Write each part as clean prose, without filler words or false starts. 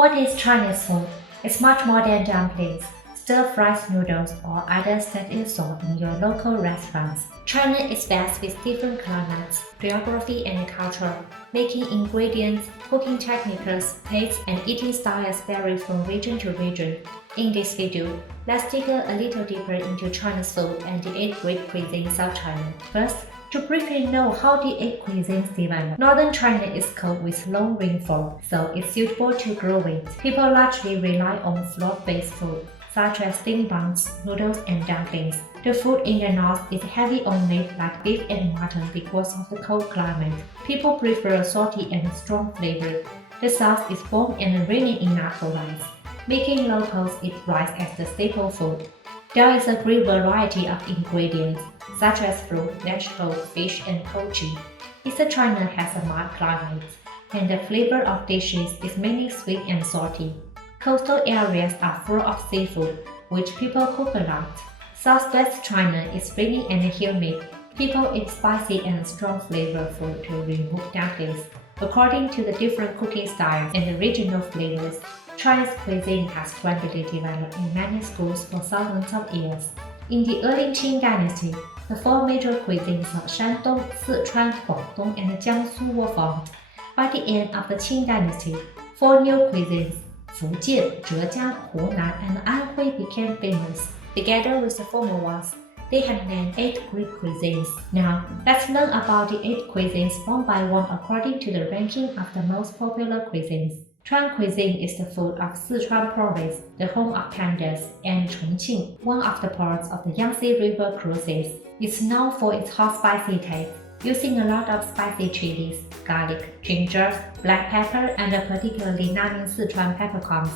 What is Chinese food? It's much more than dumplings, stir-fried noodles, or others that you saw in your local restaurants. China is vast with different climates, geography, and culture, making ingredients, cooking techniques, tastes, and eating styles vary from region to region. In this video, let's dig a little deeper into Chinese food and the 8 great cuisines of China. First, to briefly know how the 8 cuisines develop. Northern China is cold with low rainfall, so it's suitable to grow wheat. People largely rely on flour-based food, such as steamed buns, noodles, and dumplings. The food in the north is heavy on meat like beef and mutton because of the cold climate. People prefer salty and strong flavor. The south is warm and rainy enough for rice, making locals eat rice as the staple food. There is a great variety of ingredients, such as fruit, vegetables, fish, and poultry. Eastern China has a mild climate, and the flavor of dishes is mainly sweet and salty. Coastal areas are full of seafood, which people cook a lot. Southwest China is rainy and humid. People eat spicy and strong flavor food to remove dampness. According to the different cooking styles and the regional flavors, Chinese cuisine has gradually developed in many schools for thousands of years. In the early Qing dynasty, the 4 major cuisines of Shandong, Sichuan, Guangdong, and Jiangsu were formed. By the end of the Qing dynasty, 4 new cuisines, Fujian, Zhejiang, Hunan, and Anhui became famous. Together with the former ones, they had named 8 Greek cuisines. Now, let's learn about the 8 cuisines one by one according to the ranking of the most popular cuisines. Chuan cuisine is the food of Sichuan province, the home of pandas, and Chongqing, one of the ports of the Yangtze River cruises. It's known for its hot spicy taste, using a lot of spicy chilies, garlic, ginger, black pepper, and particularly numbing Sichuan peppercorns.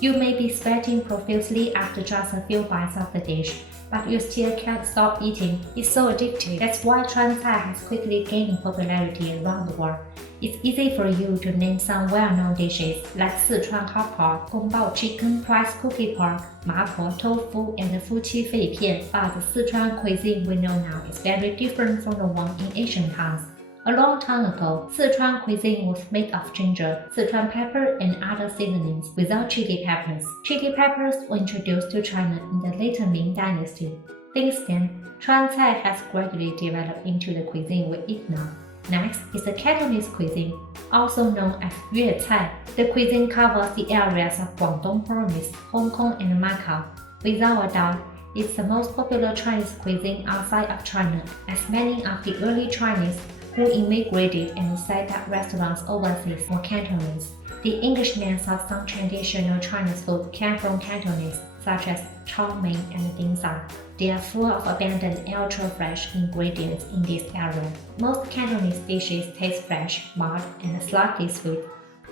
You may be sweating profusely after just a few bites of the dish, but you still can't stop eating. It's so addictive. That's why Chuan Cai has quickly gained popularity around the world. It's easy for you to name some well-known dishes like Sichuan hot pot, Gongbao chicken, rice cookie pork, mapo tofu, and Fuqi fei pian. But the Sichuan cuisine we know now is very different from the one in Asian towns. A long time ago, Sichuan cuisine was made of ginger, Sichuan pepper, and other seasonings without chili peppers. Chili peppers were introduced to China in the later Ming Dynasty. Since then, Chuan Cai has gradually developed into the cuisine we eat now. Next is the Cantonese cuisine, also known as Yue Cai. The cuisine covers the areas of Guangdong province, Hong Kong, and Macau. Without a doubt, it's the most popular Chinese cuisine outside of China, as many of the early Chinese who immigrated and set up restaurants overseas were Cantonese. The English names of some traditional Chinese food came from Cantonese, such as chow mein and dim sum. They are full of abundant ultra-fresh ingredients in this area. Most Cantonese dishes taste fresh, mild, and slightly sweet,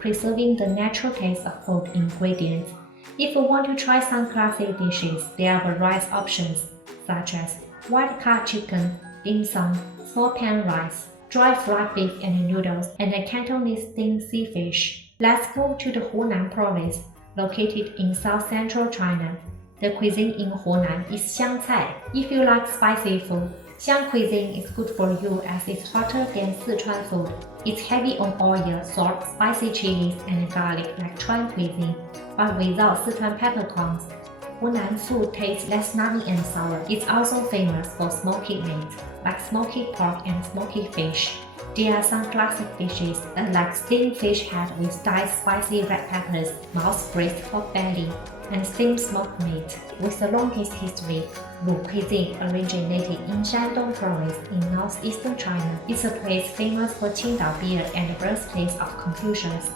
preserving the natural taste of food ingredients. If you want to try some classic dishes, there are various options, such as white cod chicken, dim sum, small pan rice, dry fried beef and noodles, and the Cantonese steamed sea fish. Let's go to the Hunan province, located in south-central China. The cuisine in Hunan is Xiang Cai. If you like spicy food, Xiang cuisine is good for you as it's hotter than Sichuan food. It's heavy on oil, salt, spicy chilies, and garlic like Chuan cuisine, but without Sichuan peppercorns. Hunan food tastes less numbing and sour. It's also famous for smoky meat, like smoky pork and smoky fish. There are some classic dishes like steamed fish head with diced spicy red peppers, mouse braised pork belly, and steamed smoked meat. With the longest history, Wu cuisine originated in Shandong province in northeastern China. It's a place famous for Qingdao beer and the birthplace of Confucius.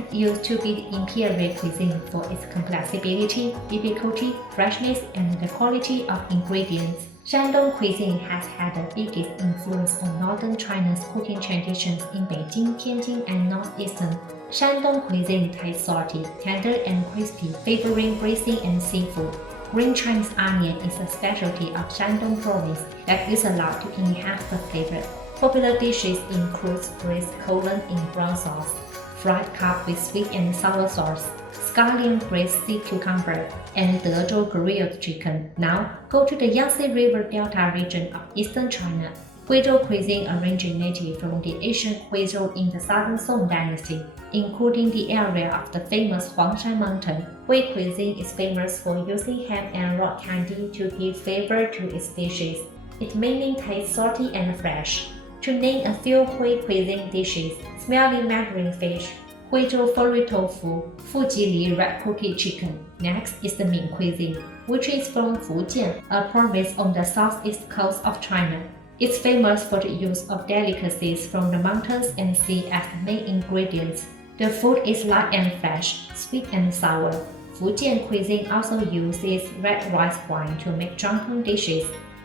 It used to be the imperial cuisine for its complexity, difficulty, freshness, and the quality of ingredients. Shandong cuisine has had the biggest influence on northern China's cooking traditions in Beijing, Tianjin, and northeastern. Shandong cuisine tastes salty, tender, and crispy, favoring braising and seafood. Green Chinese onion is a specialty of Shandong province that is allowed to enhance the flavor. Popular dishes include braised colon in brown sauce, fried carp with sweet and sour sauce, scallion braised sea cucumber, and Dezhou grilled chicken. Now, go to the Yangtze River Delta region of eastern China. Huizhou cuisine originated from the ancient Huizhou in the Southern Song dynasty, including the area of the famous Huangshan mountain. Hui cuisine is famous for using ham and raw candy to give flavor to its dishes. It mainly tastes salty and fresh. To name a few Hui cuisine dishes: smelly mandarin fish, Huizhou furry tofu, Fujili red cookie chicken. Next is the Ming cuisine, which is from Fujian, a province on the southeast coast of China. It's famous for the use of delicacies from the mountains and sea as the main ingredients. The food is light and fresh, sweet and sour. Fujian cuisine also uses red rice wine to make drunken dishes,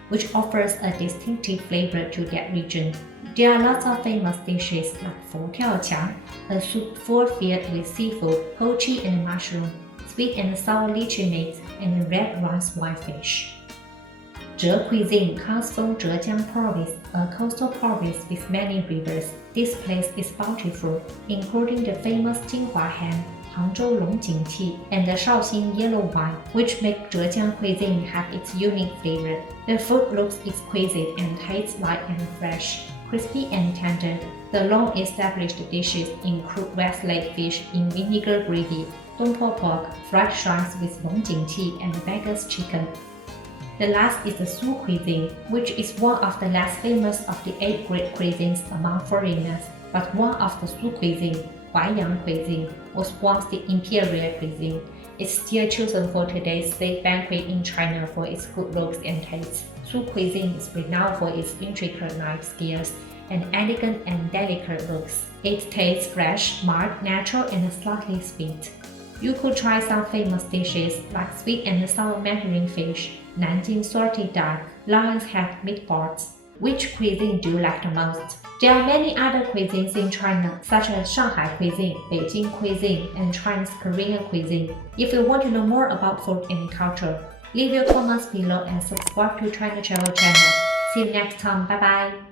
which offers a distinctive flavor to that region. There are lots of famous dishes like Fu Tiao Qiang, a soup filled with seafood, poultry and mushroom, sweet and sour lychee meat, and red rice wine fish. Zhe cuisine comes from Zhejiang province, a coastal province with many rivers. This place is bountiful, including the famous Jinghua ham, Hangzhou Longjing tea, and the Shaoxing yellow wine, which make Zhejiang cuisine have its unique flavor. The food looks exquisite and tastes light and fresh, crispy and tender. The long-established dishes include Westlake fish in vinegar gravy, Dongpo pork, fried shanks with Longjing tea, and Vegas chicken. The last is the Su cuisine, which is one of the less famous of the 8 great cuisines among foreigners, but one of the Su cuisine, Huaiyang cuisine, was once the imperial cuisine. It's still chosen for today's state banquet in China for its good looks and taste. Su cuisine is renowned for its intricate knife skills and elegant and delicate looks. It tastes fresh, mild, natural, and slightly sweet. You could try some famous dishes like sweet and sour mandarin fish, Nanjing salty duck, lion's head meatballs. Which cuisine do you like the most? There are many other cuisines in China, such as Shanghai cuisine, Beijing cuisine, and Chinese Korean cuisine. If you want to know more about food and culture, leave your comments below and subscribe to China Travel channel. See you next time. Bye bye.